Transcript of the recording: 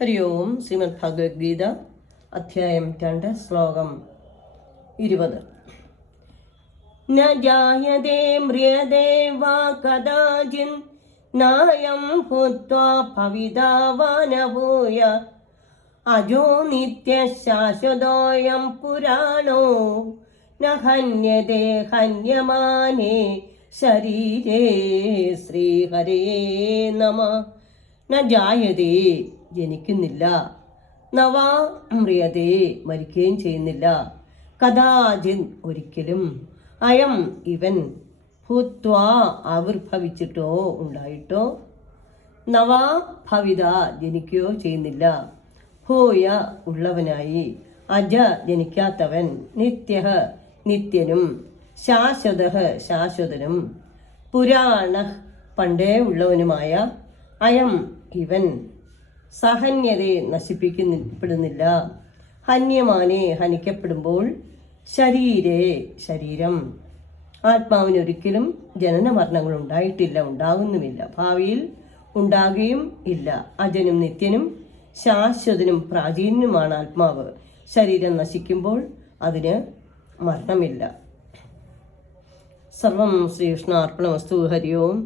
ഹരി ഓം. ശ്രീമദ് ഭഗവത്ഗീത അധ്യായം 2 ശ്ലോകം 20. ന ജായതേ മ്രിയതേ വാ കദാചിൻ നായം ഭൂത്വാ ഭവിതാ വാ ന ഭൂയ അജോ നിത്യശാശ്വതോയം പുരാണോ ന ഹന്യതേ ഹന്യമാനേ ശരീരേ. ശ്രീഹരേ നമഃ. ന ജായതേ ജനിക്കുന്നില്ല, നവാ മ്രിയതേ മരിക്കുകയും ചെയ്യുന്നില്ല, കഥാചിൻ ഒരിക്കലും, അയം ഇവൻ, ഭൂത്വാ ആവിർഭവിച്ചിട്ടോ ഉണ്ടായിട്ടോ, നവാ ഭവിത ജനിക്കുകയോ ചെയ്യുന്നില്ല, ഭൂയ ഉള്ളവനായി, അജ ജനിക്കാത്തവൻ, നിത്യ നിത്യനും, ശാശ്വത ശാശ്വതനും, പുരാണ പണ്ടേ ഉള്ളവനുമായ, അയം ഇവൻ, സഹന്യതയെ നശിപ്പിക്കപ്പെടുന്നില്ല, ഹന്യമാനെ ഹനിക്കപ്പെടുമ്പോൾ, ശരീരേ ശരീരം. ആത്മാവിനൊരിക്കലും ജനന മരണങ്ങൾ ഉണ്ടായിട്ടില്ല, ഉണ്ടാകുന്നുമില്ല, ഭാവിയിൽ ഉണ്ടാകുകയും ഇല്ല. അജനും നിത്യനും ശാശ്വതനും പ്രാചീനനുമാണ് ആത്മാവ്. ശരീരം നശിക്കുമ്പോൾ അതിന് മരണമില്ല. സർവം ശ്രീകൃഷ്ണാർപ്പണമസ്തു. ഹരി ഓം.